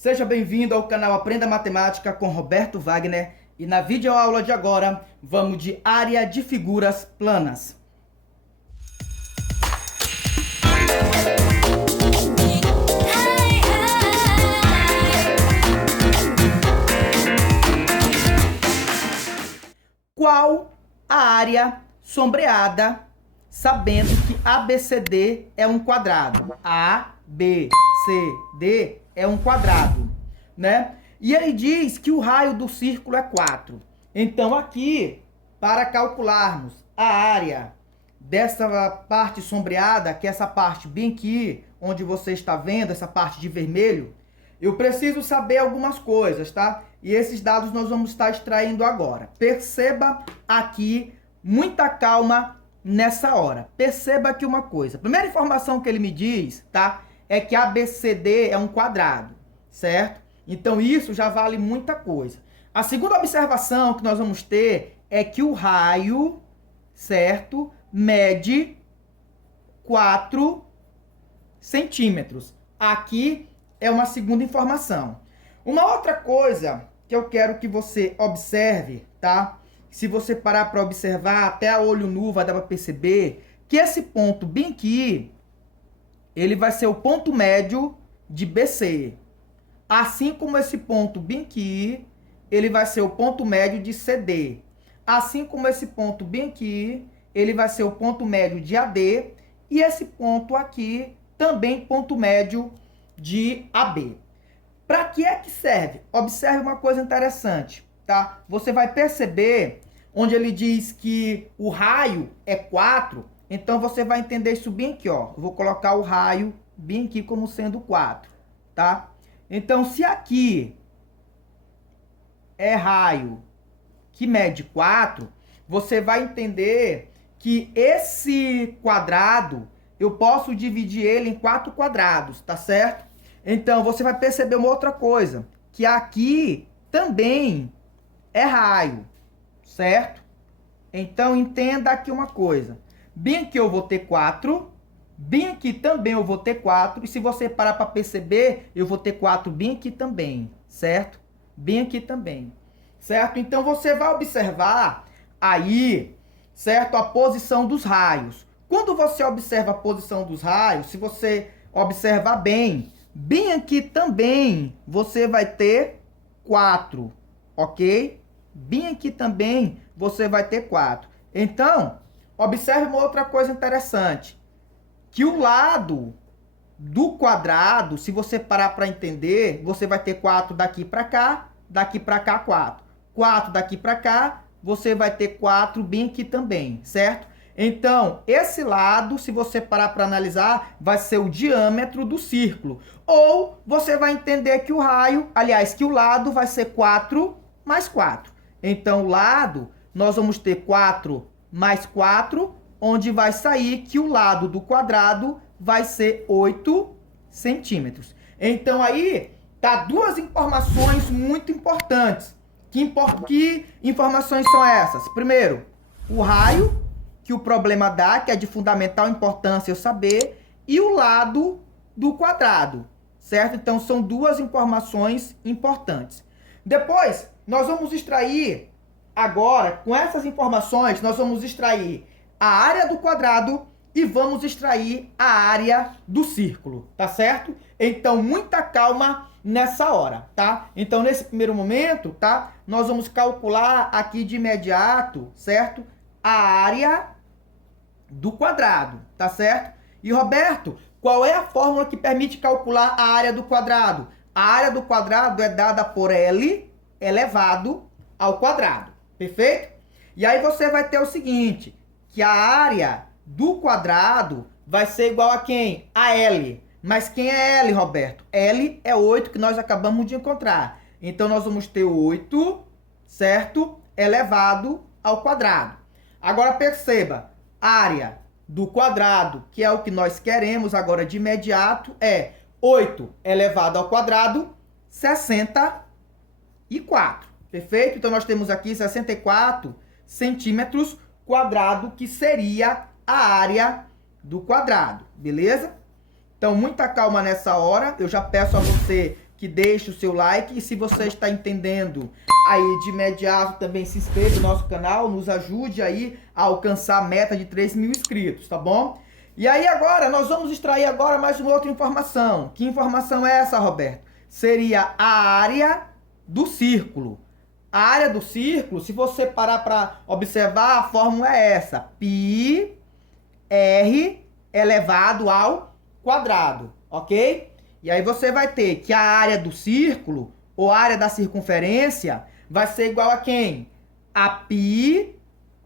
Seja bem-vindo ao canal Aprenda Matemática com Roberto Wagner e na videoaula de agora vamos de área de figuras planas. Qual a área sombreada, sabendo que ABCD é um quadrado? ABCD é um quadrado, né? E ele diz que o raio do círculo é 4. Então aqui, para calcularmos a área dessa parte sombreada, que é essa parte bem aqui, onde você está vendo, essa parte de vermelho, eu preciso saber algumas coisas, tá? E esses dados nós vamos estar extraindo agora. Perceba aqui, muita calma nessa hora. Perceba aqui uma coisa. A primeira informação que ele me diz, tá? É que ABCD é um quadrado, certo? Então isso já vale muita coisa. A segunda observação que nós vamos ter é que o raio, certo, mede 4 centímetros. Aqui é uma segunda informação. Uma outra coisa que eu quero que você observe, tá? Se você parar para observar, até a olho nu vai dar para perceber que esse ponto bem aqui, ele vai ser o ponto médio de BC. Assim como esse ponto bem aqui, ele vai ser o ponto médio de CD. Assim como esse ponto bem aqui, ele vai ser o ponto médio de AD. E esse ponto aqui, também ponto médio de AB. Para que é que serve? Observe uma coisa interessante, tá? Você vai perceber onde ele diz que o raio é 4, então você vai entender isso bem aqui, ó. Eu vou colocar o raio bem aqui como sendo 4, tá? Então, se aqui é raio que mede 4, você vai entender que esse quadrado, eu posso dividir ele em 4 quadrados, tá certo? Então, você vai perceber uma outra coisa, que aqui também é raio, certo? Então, entenda aqui uma coisa. Bem aqui eu vou ter 4, bem aqui também eu vou ter 4, e se você parar para perceber, eu vou ter 4 bem aqui também, certo? Bem aqui também, certo? Então, você vai observar aí, certo? A posição dos raios. Quando você observa a posição dos raios, se você observar bem, bem aqui também você vai ter 4, ok? Bem aqui também você vai ter 4. Então, observe uma outra coisa interessante, que o lado do quadrado, se você parar para entender, você vai ter 4 daqui para cá 4. 4 daqui para cá, você vai ter 4 bem aqui também, certo? Então, esse lado, se você parar para analisar, vai ser o diâmetro do círculo. Ou você vai entender que o raio, aliás, que o lado vai ser 4 mais 4. Então, o lado, nós vamos ter 4 mais 4, onde vai sair que o lado do quadrado vai ser 8 centímetros. Então, aí, tá duas informações muito importantes. Que informações são essas? Primeiro, o raio, que o problema dá, que é de fundamental importância eu saber, e o lado do quadrado, certo? Então, são duas informações importantes. Depois, nós vamos extrair, agora, com essas informações, nós vamos extrair a área do quadrado e vamos extrair a área do círculo, tá certo? Então, muita calma nessa hora, tá? Então, nesse primeiro momento, tá? Nós vamos calcular aqui de imediato, certo? A área do quadrado, tá certo? E, Roberto, qual é a fórmula que permite calcular a área do quadrado? A área do quadrado é dada por L elevado ao quadrado, perfeito? E aí você vai ter o seguinte, que a área do quadrado vai ser igual a quem? A L. Mas quem é L, Roberto? L é 8 que nós acabamos de encontrar. Então, nós vamos ter 8, certo? Elevado ao quadrado. Agora, perceba, área do quadrado, que é o que nós queremos agora de imediato, é 8 elevado ao quadrado, 64. Perfeito? Então, nós temos aqui 64 centímetros quadrado, que seria a área do quadrado. Beleza? Então, muita calma nessa hora. Eu já peço a você que deixe o seu like. E se você está entendendo aí de imediato, também se inscreva no nosso canal, nos ajude aí a alcançar a meta de 3.000 inscritos, tá bom? E aí agora, nós vamos extrair agora mais uma outra informação. Que informação é essa, Roberto? Seria a área do círculo. A área do círculo, se você parar para observar, a fórmula é essa. Πr elevado ao quadrado, ok? E aí você vai ter que a área do círculo, ou área da circunferência, vai ser igual a quem? A π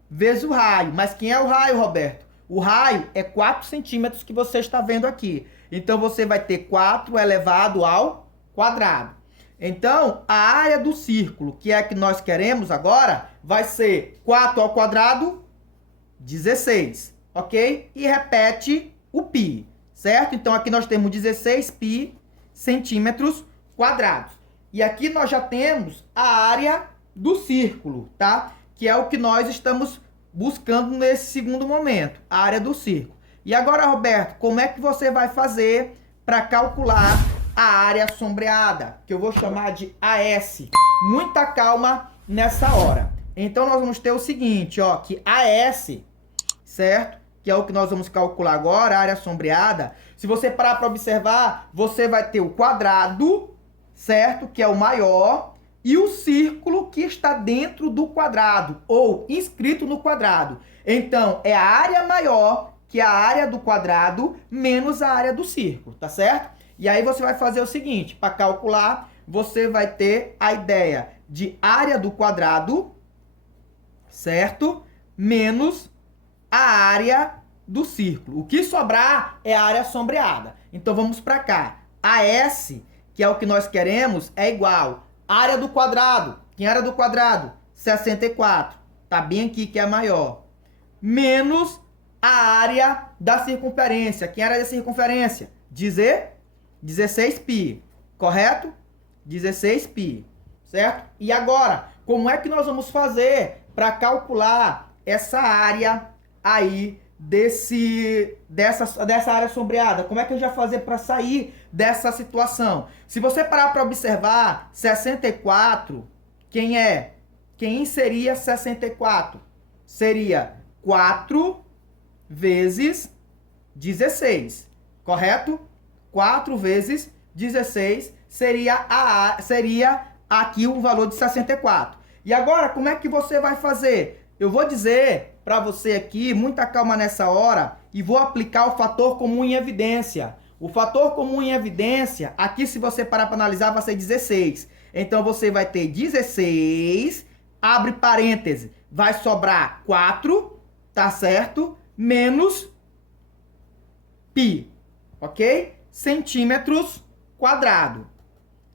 vezes o raio. Mas quem é o raio, Roberto? O raio é 4 centímetros que você está vendo aqui. Então, você vai ter 4 elevado ao quadrado. Então, a área do círculo, que é a que nós queremos agora, vai ser 4 ao quadrado, 16, ok? E repete o π, certo? Então, aqui nós temos 16 π centímetros quadrados. E aqui nós já temos a área do círculo, tá? Que é o que nós estamos buscando nesse segundo momento, a área do círculo. E agora, Roberto, como é que você vai fazer para calcular a área sombreada, que eu vou chamar de AS? Muita calma nessa hora. Então, nós vamos ter o seguinte, ó, que AS, certo? Que é o que nós vamos calcular agora, a área sombreada. Se você parar para observar, você vai ter o quadrado, certo? Que é o maior, e o círculo que está dentro do quadrado, ou inscrito no quadrado. Então, é a área maior que a área do quadrado menos a área do círculo, tá certo? E aí você vai fazer o seguinte, para calcular, você vai ter a ideia de área do quadrado, certo? Menos a área do círculo. O que sobrar é a área sombreada. Então, vamos para cá. AS, que é o que nós queremos, é igual área do quadrado. Quem é a área do quadrado? 64. Tá bem aqui que é maior. Menos a área da circunferência. Quem é a área da circunferência? 16π. Correto? 16π. Certo? E agora, como é que nós vamos fazer para calcular essa área aí dessa área sombreada? Como é que a gente vai fazer para sair dessa situação? Se você parar para observar, 64, quem seria 64? Seria 4 vezes 16, correto? 4 vezes 16 seria aqui o valor de 64. E agora, como é que você vai fazer? Eu vou dizer para você aqui, muita calma nessa hora, e vou aplicar o fator comum em evidência. O fator comum em evidência, aqui se você parar para analisar, vai ser 16. Então, você vai ter 16, abre parêntese, vai sobrar 4, tá certo? Menos π, ok? Centímetros quadrado.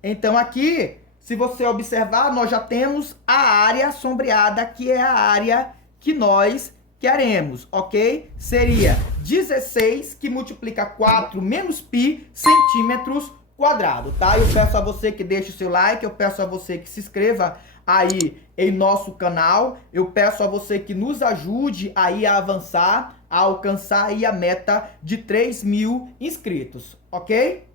Então, aqui, se você observar, nós já temos a área sombreada, que é a área que nós queremos, ok? Seria 16 que multiplica 4 menos π centímetros quadrado, tá? Eu peço a você que deixe o seu like, eu peço a você que se inscreva aí em nosso canal, eu peço a você que nos ajude aí a avançar, a alcançar aí a meta de 3.000 inscritos, ok?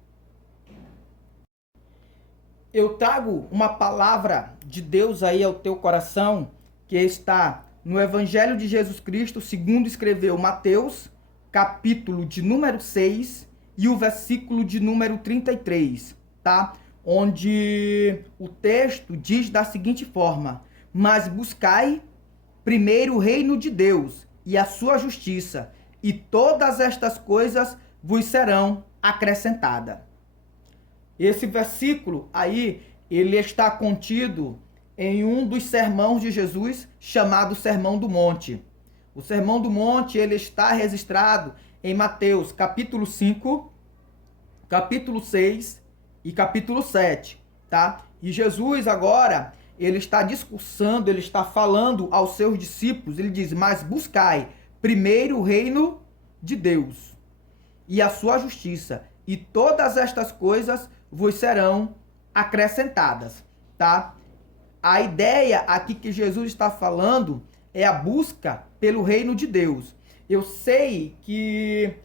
Eu trago uma palavra de Deus aí ao teu coração, que está no Evangelho de Jesus Cristo, segundo escreveu Mateus, capítulo de número 6 e o versículo de número 33, tá? Onde o texto diz da seguinte forma: mas buscai primeiro o reino de Deus e a sua justiça, e todas estas coisas vos serão acrescentadas. Esse versículo aí, ele está contido em um dos sermões de Jesus, chamado Sermão do Monte. O Sermão do Monte, ele está registrado em Mateus, capítulo 5, capítulo 6 e capítulo 7, tá? E Jesus agora, ele está discursando, ele está falando aos seus discípulos, ele diz: mas buscai primeiro o reino de Deus e a sua justiça, e todas estas coisas vos serão acrescentadas, tá? A ideia aqui que Jesus está falando é a busca pelo reino de Deus. Eu sei que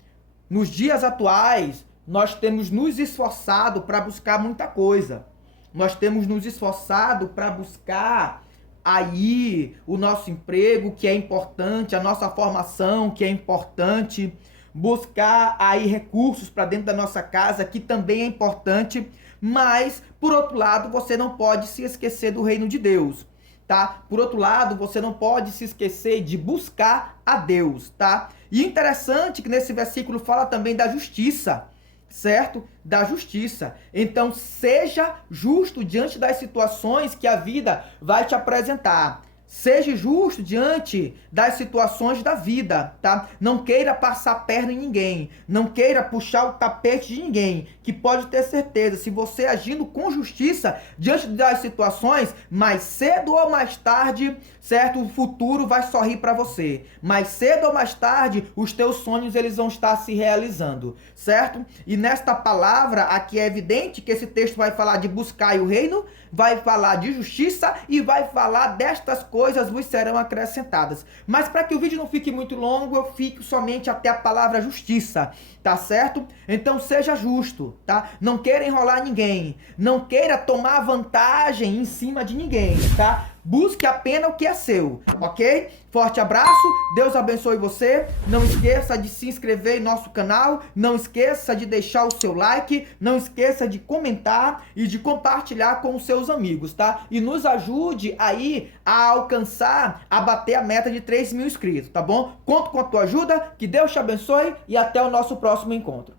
nos dias atuais nós temos nos esforçado para buscar muita coisa. Nós temos nos esforçado para buscar aí o nosso emprego, que é importante, a nossa formação, que é importante, buscar aí recursos para dentro da nossa casa, que também é importante, mas, por outro lado, você não pode se esquecer do reino de Deus, tá? Por outro lado, você não pode se esquecer de buscar a Deus, tá? E interessante que nesse versículo fala também da justiça, certo? Da justiça. Então, seja justo diante das situações que a vida vai te apresentar. Seja justo diante das situações da vida, tá? Não queira passar perna em ninguém. Não queira puxar o tapete de ninguém. Que pode ter certeza, se você agindo com justiça diante das situações, mais cedo ou mais tarde, certo? O futuro vai sorrir para você. Mais cedo ou mais tarde, os teus sonhos eles vão estar se realizando, certo? E nesta palavra aqui é evidente que esse texto vai falar de buscar o reino, vai falar de justiça e vai falar destas coisas vos serão acrescentadas. Mas para que o vídeo não fique muito longo, eu fico somente até a palavra justiça, tá certo? Então seja justo, tá? Não queira enrolar ninguém, não queira tomar vantagem em cima de ninguém, tá? Busque apenas o que é seu, ok? Forte abraço, Deus abençoe você. Não esqueça de se inscrever em nosso canal, não esqueça de deixar o seu like, não esqueça de comentar e de compartilhar com os seus amigos, tá? E nos ajude aí a alcançar, a bater a meta de 3.000 inscritos, tá bom? Conto com a tua ajuda, que Deus te abençoe e até o nosso próximo encontro.